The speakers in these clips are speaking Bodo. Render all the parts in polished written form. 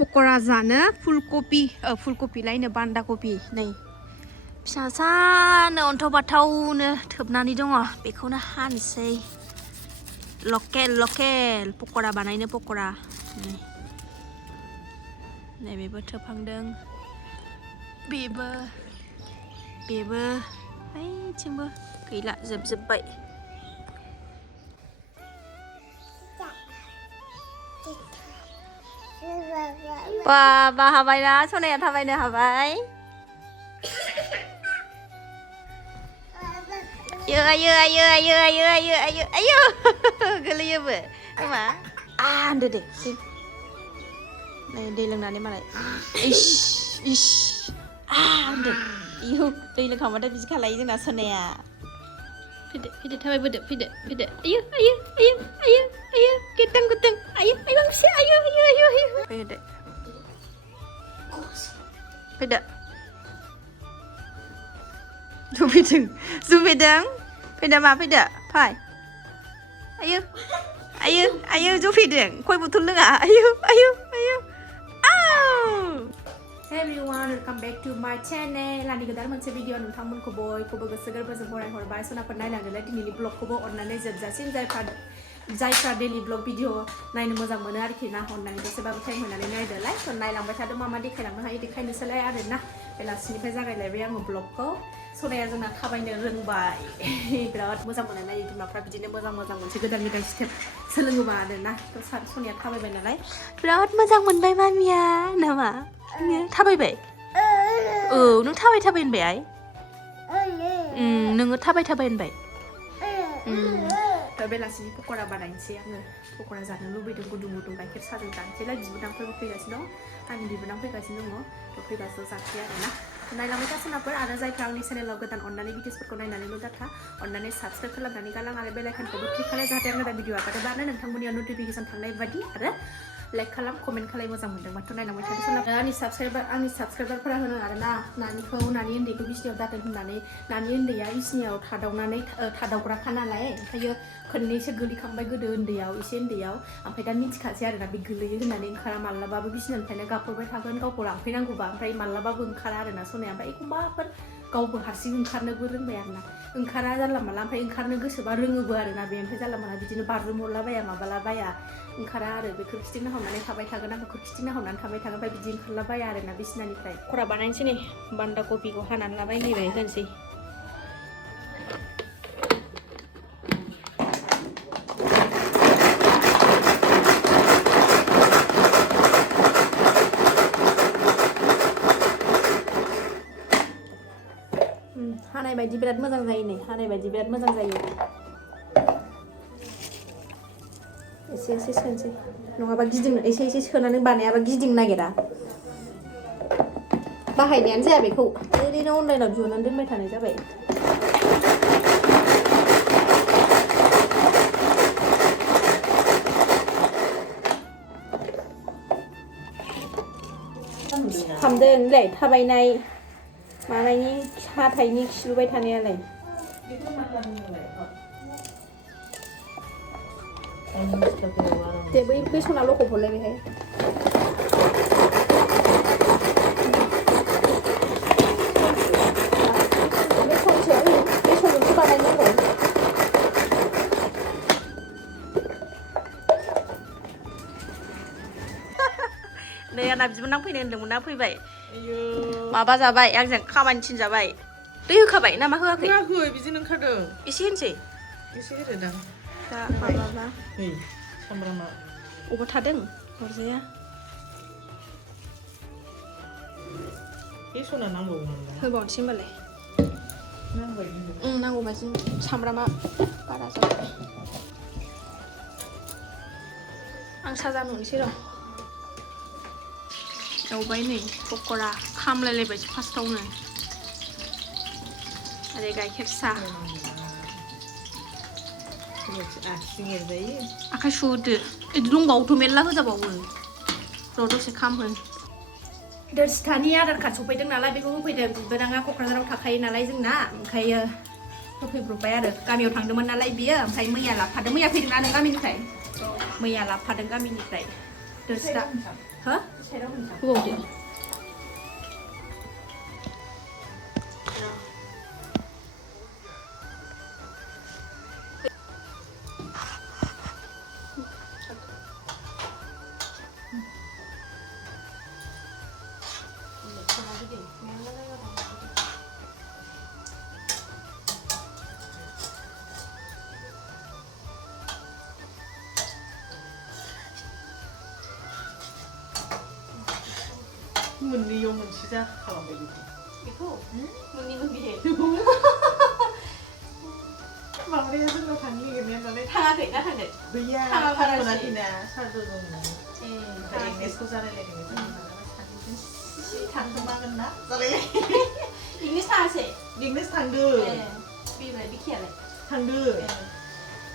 पक'रा जानो फुलकपि लायनो बान्दा कपि नै फिसा सानो अन्थाव बाथावनो थोबनानै दङ बेखौनो हानोसै लकेल पक'रा बानायनो पक'रा नै बेबो थोबहांदों बेबो बैथिंबो गैला जोबजोब्बाय बा हाबायना सनाया थाबायनो हाबाय आयो गोलैयोबो मा होनदो दे नै दै लोंनानै मालाय इस होनदो इयौ दै लोंखांबाथाय बिदि खालायो जोंना सनाया फैदो थाबायबोदो फैदो आयो गेथां गुथां आयो फैदो जुफैदों फैदो मा फैदो फाय आयो जुफैदों खय बथल लोङा आयो Hey everyone, welcome back to my channel. Lani गोदान मोनसे भिडिअ नोंथांमोनखौ बयखौबो गोसो गोरबोजों बरायहरबाय सनाफोर नायनानैलाय दिनैनि ब्लगखौबो अननानै जोबजासिम जायफ्रा डेलि ब्लग भिडिअ नायनो मोजां मोनो आरोखि ना अननानै दसेबाबो टाइम होनानै नायदोलाय नायलांबाय थादो मा देखायलांनो हायो देखायनोसैलाय आरोना बेलासिनिफ्राय जागायलायबाय आङो ब्लगखौ सनाया जोंना थाबायनो रोंबाय बिराद मोजां मोनो नायो बिमाफ्रा बिदिनो मोजां मोनसे गोदान स्टेप सोलोङोबा आरोना सनाया थाबायबाय नालाय बिराद मोजां मोनबाय मामिया नामा थाबायबाय औ नों थाबाय होनबाय आइ नोङो थाबाय होनबाय दा बेलासिनि पक'रा बानायनोसै आङो पक'रा जानो लुबैदों गुदुं गाइखेर साजों जानोसैलाय बिबोनांफोरबो फैगासिनो दं आंनि बिबोनां फैगासिनो दङ थ' फैबासो जानोसै आरोना नायलांबाय था सोनाफोर आरो जायफ्रा आंनि चेनेलाव गोदान अननानै भिडिअसफोरखौ नायनानैल' दाथा अननानै साबस्क्राइब खालामनानै गालां आरो बेल आइकनखौबो क्लिक खालाम जाहाथे आं गोदान भिडिअ आगारोबानो नोंथांमोननियाव नटिफिकेसन थांनाय बादि आरो लाइक खालाम कमेन्ट खालाम मोजां मोनदोंबाथ' नायलांबाय थादो सोनाफोर आंनि साबस्क्राइबारफोरा होनो आरोना नानि उन्दैखौ बिसिनायाव दाथों होननानै नानि उन्दैया बिसिनायाव थादावग्राखा नालाय ओमफ्रायो खननैसो गोलैखांबाय गोदो उन्दैयाव ओमफ्राय दा मिथिखासै आरोना बे गोलैयो होननानै ओंखारा माब्लाबाबो बिसिनानिफ्रायनो गाबहरबाय थागोन गावखौ लांफैनांगौबा ओमफ्राय माब्लाबाबो ओंखारा आरोना सनाया ओमफ्राय एखमबाफोर गावबो हारसिं ओंखारनोबो रोंबाय आरोना ओंखारा जानला माला ओमफ्राय ओंखारनो गोसोबा रोङोबो आरोना बे ओमफ्राय जानला माला बिदिनो बाज्रुमहरलाबाया माबालाबाया ओंखारा आरो बे खोरखिथिं नाहरनानै थाबाय थागोन आंखौ खोरखिथिं नाहरनानै थाबाय थागोन ओमफ्राय बिदि ओंखारलाबाया आरोना बिसिनानिफ्राय खरा बानायनोसै नै बान्दा कपिखौ हानानै लाबाय नैबाय होनोसै हानाय बायदि बिराद मोजां जायो नै एसे सोनोसै नङाबा गिदिंनो एसे सोनानै बानायाबा गिदिंनो नागिरा बाहायनायानो जाया बेखौ ओरैनो अनलाइनाव बिहरनानै दोनबाय थानाय जाबाय हामदों नोंलाय थाबायनाय मानायनि हाथाइनि खिलुबाय थानायालाय दे बै सना लखबहरलाय बेहाय बेसनजोंसो बानायनांगौ नै आंना बिबोनां फैनो होनदोंमोन ना फैबाय माबा जाबाय आंजों खामानि थिनजाबाय दै होखाबाय ना मा होआखै बिदिनो ओंखारदों एसे होनसै एसे होदों दा माबाबा नै सामब्रामा अबाव थादों हरजाया बे सना नांबावगौमोन होबावनोसै होनबालाय नांगौ बायदि सामब्रामा बारा जाबाय आं साजा नुनोसै र' एवबाय नै पक'रा खामलायलायबायसो फार्स्टआवनो ओरै गाइखेर साहा आखाइ सुहोदो बिदि दंबावोथ' मेरला होजाबावो र' दसे खामहोन दोरसिथानि आधार कार्ड सफैदों नालाय बेखौ होफैदों बिबोनाङा क'क्राझाराव थाखायो नालाय जोंना ओंखायो होफैब्रबबाय आरो गामियाव थांदोंमोन नालाय बियो ओमफ्राय मैया फैदोंना नों गामिनिफ्राय मैया लाबोफादों गामिनिफ्राय Terserah. Hah? Saya dah macam. Wow dia. 문리용은 진짜 가만 보이지. Itu. Muni. 막내 생각 당기겠네 너네. Thang na thang đấy. Biya. Tama para Kalau sih. nanti na satu dong. Kayak Nesco sana lagi nih. Thằng không mang na. Sorry. English tha sih. English thằng đưa. Bi lại bi kia lại. Thằng đưa.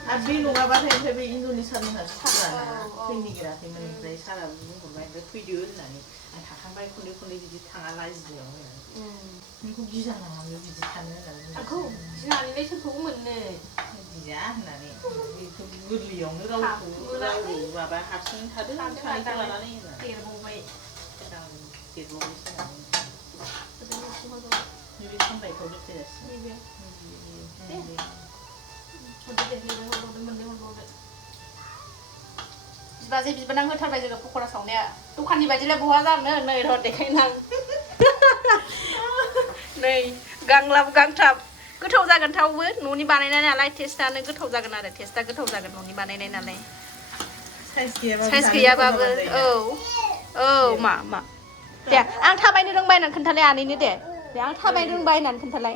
Abi nunga ba thay thay Indonesia nih harus sana. Kliniknya tapi menurut saya mungkin bermain video nani. Thằng bayคนนี้jadi thằng alay sih. Ini kok bisa nang ambil visitannya nani. Aku, sinari ini cukup mana. Iya nani. Itu gurliong itu tahu apa hasil tadi cari jalan ini. Tiada mau baik. Sedang tidur di sana. Tapi ni semua tu. Jadi sampai kau udah tidak sih. Ni dia. Udah jadi dah orang mana. Sebab saya benang kita baca ke pokok rasanya dia. Tukan ni baca le buah zam ne rot dekai nang. Nei gang lap gang tap. गोथाव जागोन थावबो न'नि बानायनाय नालाय टेस्टानो गोथाव जागोन आरो टेस्टा गोथाव जागोन न'नि बानायनाय नालाय साइज गैयाबाबो औ मा दे आं थाबायनो रोंबाय होननानै खोन्थालाय आनैनो दे आं थाबायनो रोंबाय होननानै खोन्थालाय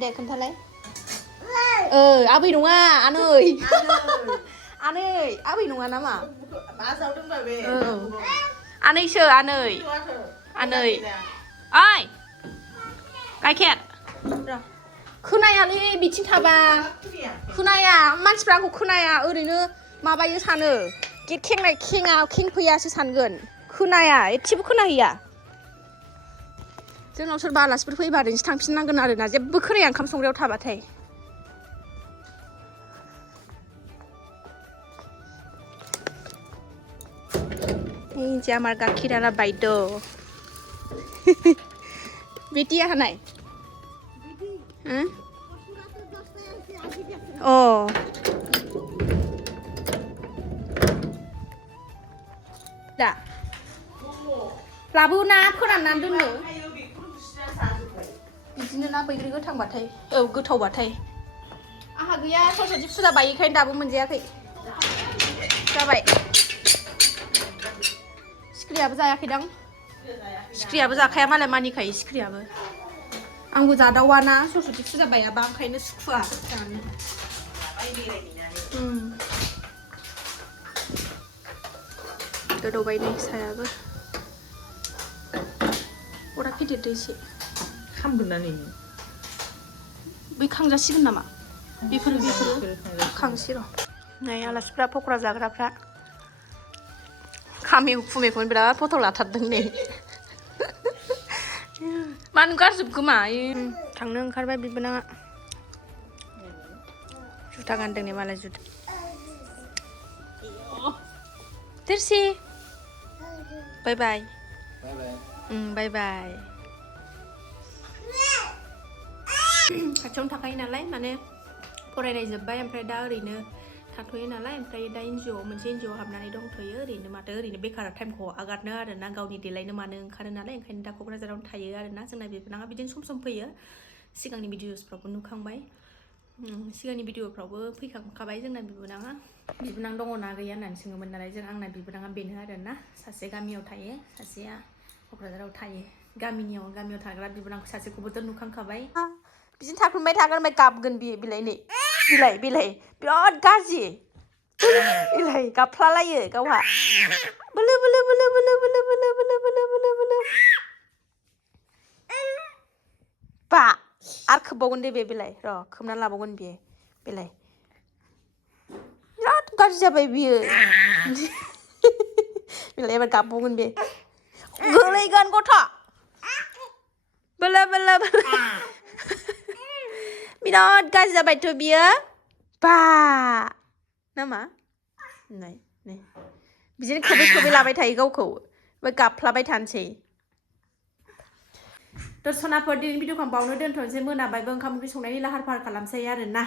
दे खोन्थालाय आबै नङा आनै आबै नङा नामा आनैसो आनै ओइ गाइखेर खोनायालै बिथिं थाबा खोनाया मानसिफ्रा आंखौ खोनाया ओरैनो माबायो सानो गेट खेंनाय खेंफैयासो सानगोन खोनाया एसेबो खोनाहैया जोंनाव सोरबा आलासिफोर फैबा ओरैनोसो थांफिननांगोन आरोना जेबो खोनाया ओंखाम संग्रायाव थाबाथाय এই যে আমার গাখিরালা বাইদ বেটিয়া হানাই ও दा लाबो ना फोराननानै दोननो बिदिनो ना बैग्रि गोथांबाथाय गोथावबाथाय आंहा गैया सरस्वती फुजा बायैखायनो दाबो मोनजायाखै जाबाय सिख्रियाबो जायाखैदां सिख्रियाबो जाखाया मालाय मानिखायो सिख्रियाबो आंबो जादावाना सरस्वती फुजा बायाबा ओंखायनो सुखुवा जानो गोदौबाय नै सायाबो अरा फेदेरदो एसे खामगोननानै बै खांजासिगोन नामा बेफोरो खांसै र' नै आलासिफ्रा पक'रा जाग्राफ्रा खामि फुमेखौनो बिराद फट' लाथारदों नै मानो गारजोबखोमा थांनो ओंखारबाय बिबोनाङा जुथा गानदों नै मालाय जुथा देरसि बाय बाय बाय बाय खाथियावनो थाखायो नालाय माने फरायनाय जोब्बाय ओमफ्राय दा ओरैनो थाथ'यो नालाय ओमफ्राय दा मोनसे एनजिअ हाबनानै दंथ'यो ओरैनो माथो ओरैनो बेखार टाइमखौ आगारनो आरोना गावनि देलायनो मानो ओंखारो नालाय ओंखायनो दा क'क्राझारावनो थायो आरोना जोंना बिबोनाङा बिदिनो सम फैयो सिगांनि भिडिअसफ्रावबो नुखांबाय सिगांनि भिडिअफ्रावबो फैखांखाबाय जोंना बिबोनां दङ ना गैया होननानै सोङोमोन नालाय आंना बिबोनाङा बेनो आरोना सासे गामियाव थायो सासेया क'क्राझाराव थायो गामियाव थाग्रा बिबोनांखौ सासेखौबोथ' नुखांखाबाय बिदिनो थाफ्लांबाय थागोन ओमफ्राय गाबगोन बिलाय नै बिलाय बिराद गाज्रि बिलाय गाबफ्लालायो गावहा बोलो बा आरो खोबबावगोन दे बे बिलाय र' खोबनानै लाबावगोन बियो बिलाय बिराद गाज्रि जाबाय बियो बिलाय एबार गाबबावगोन बे गोलैगोन गथ' बोलो बिराद गाज्रि जाबायथ' बियो बा नामा नै बिदिनो खोबै लाबाय थायो गावखौ ओमफ्राय गाबफ्लाबाय थानोसै दर्शनाफोर दिनैनि भिडिअखौ आं बावनो दोनथ'नोसै मोनाबायबो ओंखाम ओंख्रि संनायनि लाहार फाहार खालामसै आरोना